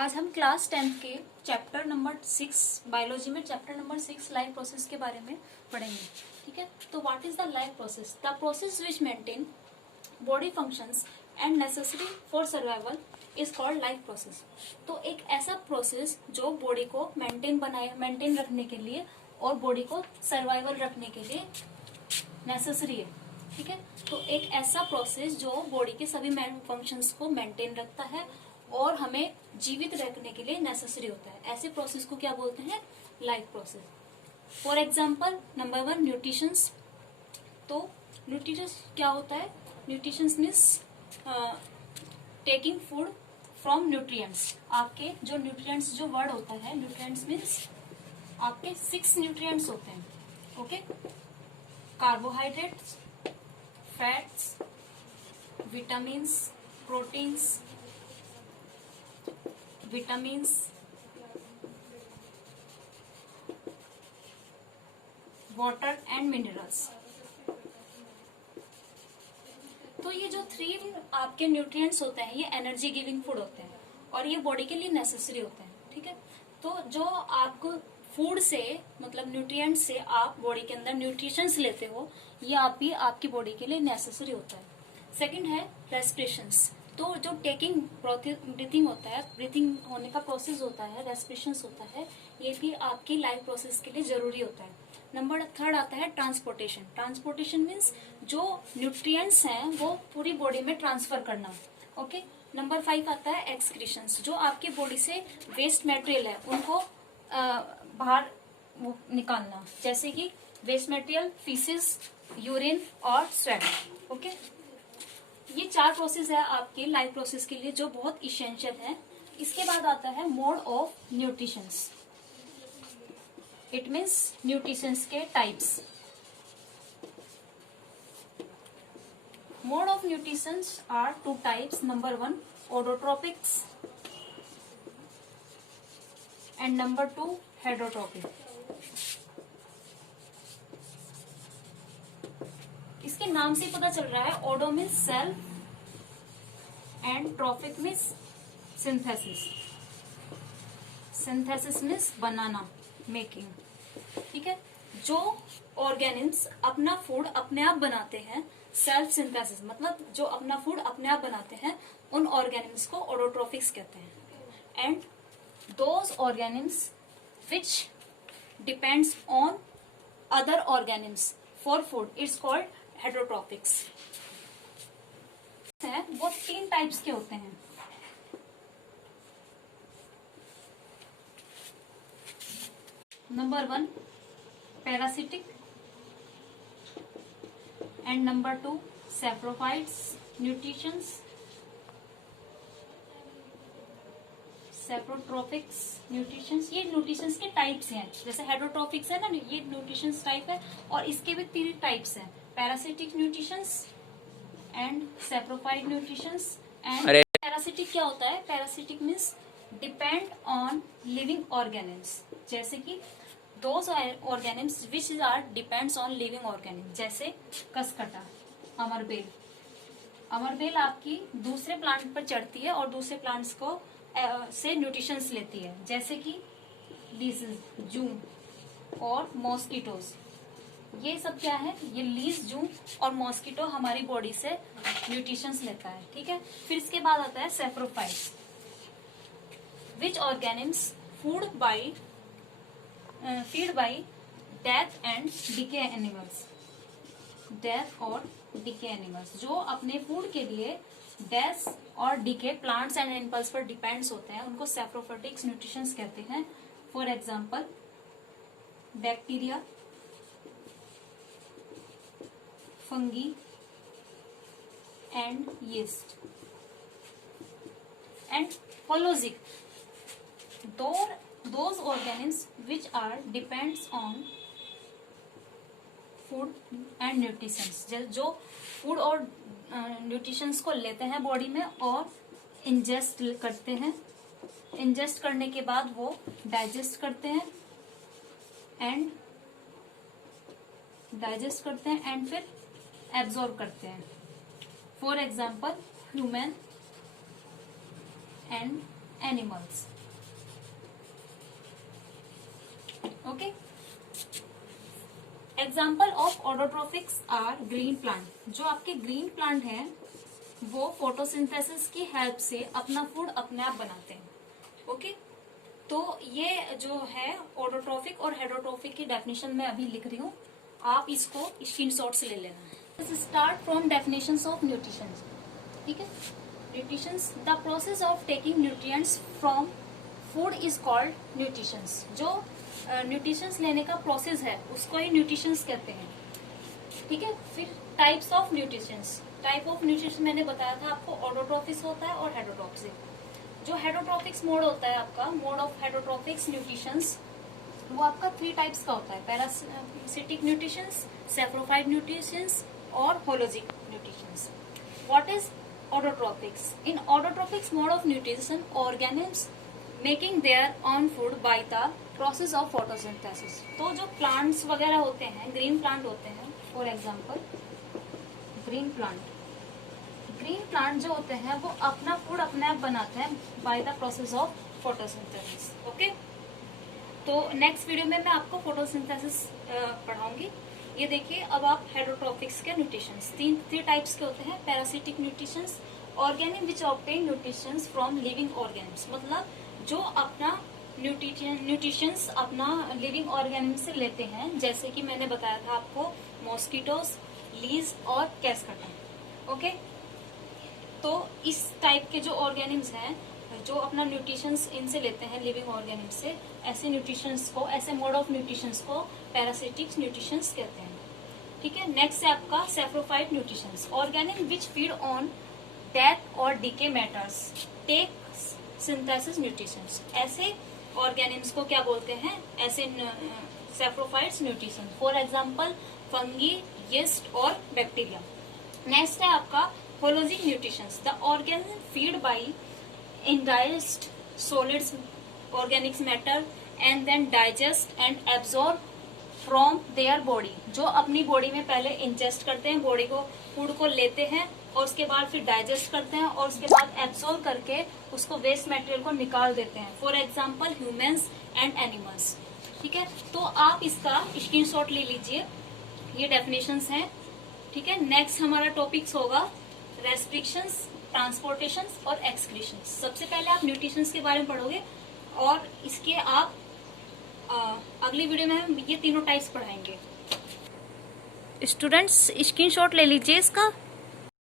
आज हम class 10th के चैप्टर नंबर 6 बायोलॉजी में चैप्टर नंबर 6 लाइफ प्रोसेस के बारे में पढ़ेंगे। ठीक है, तो what is the life process? The process which maintain body functions and necessary for survival is called life process. तो एक ऐसा प्रोसेस जो बॉडी को मेंटेन रखने के लिए और बॉडी को सर्वाइवल रखने के लिए नेसेसरी है। ठीक है, तो एक ऐसा प्रोसेस जो बॉडी के सभी फंक्शंस को मेंटेन रखता है और हमें जीवित रखने के लिए नेसेसरी होता है, ऐसे प्रोसेस को क्या बोलते हैं? Life process. For example number 1 nutritions. तो न्यूट्रिशंस क्या होता है? Nutritions means taking food from nutrients. आपके जो न्यूट्रिएंट्स जो वर्ड होता है, न्यूट्रिएंट्स मीन्स आपके 6 न्यूट्रिएंट्स होते हैं। Okay, carbohydrates, fats, vitamins, proteins, water and minerals. तो ये जो 3 आपके न्यूट्रिएंट्स होते हैं ये एनर्जी गिविंग फूड होते हैं और ये बॉडी के लिए नेसेसरी होते हैं। ठीक है, तो जो आपको फूड से मतलब न्यूट्रिएंट्स से आप बॉडी के अंदर न्यूट्रिशंस लेते हो, ये आपकी बॉडी के लिए नेसेसरी होता है। सेकंड है रेस्पिरेशंस। तो जो टेकिंग ब्रीथिंग होता है, ब्रीथिंग होने का प्रोसेस होता है, रेस्पिरेशंस होता है, ये भी आपकी लाइफ प्रोसेस के लिए जरूरी होता है। नंबर 3 आता है ट्रांसपोर्टेशन। ट्रांसपोर्टेशन मीन्स जो न्यूट्रिएंट्स हैं वो पूरी बॉडी में ट्रांसफर करना। ओके, नंबर 5 आता है एक्सक्रीशंस। जो आपकी बॉडी से वेस्ट मटेरियल है उनको बाहर निकालना, जैसे कि वेस्ट मटेरियल, फीसिस, यूरिन और स्वेट। ओके, ये 4 प्रोसेस है आपके लाइफ प्रोसेस के लिए जो बहुत इसेंशियल है। इसके बाद आता है mode of nutritions. It means nutritions के types. Mode of nutritions are 2 types. Number 1 autotrophics and number 2 heterotrophic. इसके नाम से पता चल रहा है, auto means self and trophic means synthesis. Synthesis means बनाना, मेकिंग। ठीक है, जो ऑर्गेनिम्स अपना फूड अपने आप बनाते हैं, सेल्फ सिंथेसिस मतलब जो अपना फूड अपने आप बनाते हैं, उन ऑर्गेनिम्स को ऑडोट्रोपिक्स कहते हैं। And those organisms which depends on other organisms for food it's called heterotrophics है। वो 3 टाइप्स के होते हैं। Number 1 parasitic and number 2 saprophytes nutritions. Saprotrophics nutritions, ये न्यूट्रिशंस के टाइप्स हैं। जैसे हेटरोट्रोपिक्स है ना, ये न्यूट्रिशंस टाइप है और इसके भी 3 टाइप्स हैं, parasitic nutritions and saprophyte nutritions. And parasitic क्या होता है? Parasitic means depend on living organisms, जैसे कि those organisms which are depends on living organisms, जैसे कसकटा, अमरबेल। अमरबेल आपकी दूसरे प्लांट पर चढ़ती है और दूसरे प्लांट्स को से न्यूट्रिशंस लेती है, जैसे कि लीज, जू और मॉस्किटोज। ये सब क्या है? ये लीज, जू और मॉस्किटो हमारी बॉडी से न्यूट्रिशंस लेता है। ठीक है, फिर इसके बाद आता है saprophytes which organisms feed by death and decay animals. Death और डिके एनिमल्स जो अपने फूड के लिए डेथ और डिके प्लांट्स एंड एनिमल्स पर डिपेंड्स होते हैं, उनको सैप्रोफाइटिक्स न्यूट्रिशंस कहते हैं। For example bacteria, fungi and yeast. And holozoic, those organisms which are depends on food and nutrition, जो फूड और न्यूट्रिशंस को लेते हैं बॉडी में और इंजेस्ट करते हैं। इंजेस्ट करने के बाद वो डाइजेस्ट करते हैं एंड फिर एब्जॉर्ब करते हैं। For example human and animals. Okay. Example of autotrophics are green plant. जो आपके ग्रीन प्लांट हैं वो फोटोसिंथेसिस की हेल्प से अपना फूड अपने आप बनाते हैं. ओके. तो ये जो है ऑटोट्रोफिक और हेटरोट्रोफिक की डेफिनेशन मैं अभी लिख रही हूँ, आप इसको स्क्रीनशॉट से ले लेना. Start from definitions of nutrition. ठीक है. Nutritions, the process of taking nutrients from food is called nutritions. जो न्यूट्रिशंस लेने का प्रोसेस है उसको ही न्यूट्रिशंस कहते हैं. ठीक है. फिर types of nutritions. Type of nutrition मैंने बताया था आपको, ऑटोट्रोफिक्स होता है और हेटरोट्रोफिक. जो हेटरोट्रोफिक्स मोड होता है आपका, मोड ऑफ हेटरोट्रोफिक्स न्यूट्रिशंस, वो आपका 3 टाइप्स का होता है. पैरासिटिक न्यूट्रिशंस, सैप्रोफाइट न्यूट्रिशंस और holozoic nutritions. What is autotrophics? In autotrophics mode of nutrition, organisms making their own food by the process of photosynthesis. तो जो प्लांट्स वगैरह होते हैं, ग्रीन प्लांट होते हैं, फॉर एग्जांपल ग्रीन प्लांट जो होते हैं वो अपना फूड अपने आप बनाते हैं bye the process of photosynthesis. Okay. तो नेक्स्ट वीडियो में मैं आपको फोटोसिंथेसिस पढ़ाऊंगी. ये देखिए, अब आप हेटरोट्रोफिक्स के न्यूट्रिशंस 3 टाइप्स के होते हैं. Parasitic nutritions, organism which obtain nutritions from living organisms, मतलब जो अपना न्यूट्रिशंस अपना लिविंग ऑर्गेनिम से लेते हैं, जैसे कि मैंने बताया था आपको मॉस्किटोस, लीज और कैस्कटन. ओके. तो इस टाइप के जो ऑर्गेनिम्स हैं जो अपना न्यूट्रिशंस इनसे लेते हैं लिविंग ऑर्गेनिम से, ऐसे न्यूट्रिशंस को, ऐसे मोड ऑफ न्यूट्रिशंस को पैरासिटिक न्यूट्रिशंस कहते हैं. ठीक है. नेक्स्ट है आपका saprophyte nutritions. Organism which feed on death और decay matters take synthesis nutritions. ऐसे ऑर्गेनिम्स को क्या बोलते हैं? ऐसे saprophytes nutrition. For example fungi, yeast और बैक्टीरिया. नेक्स्ट है आपका holozoic nutritions. The organism feed by ingest solids organic matter and then digest and absorb from their body. जो अपनी बॉडी में पहले इंजेस्ट करते हैं, बॉडी को फूड को लेते हैं और उसके बाद फिर डाइजेस्ट करते हैं और उसके बाद एब्सॉर्ब करके उसको वेस्ट मटेरियल को निकाल देते हैं. For example humans and animals. ठीक है. तो आप इसका स्क्रीनशॉट ले लीजिए. ये डेफिनेशंस हैं. ठीक है. नेक्स्ट हमारा टॉपिक्स होगा रेस्ट्रिक्शंस, ट्रांसपोर्टेशंस और एक्सक्रीशंस. सबसे पहले आप न्यूट्रिशंस के बारे में पढ़ोगे और इसके आप अगली वीडियो में हम ये तीनों टाइप्स पढ़ाएंगे. स्टूडेंट्स स्क्रीनशॉट ले लीजिए इसका.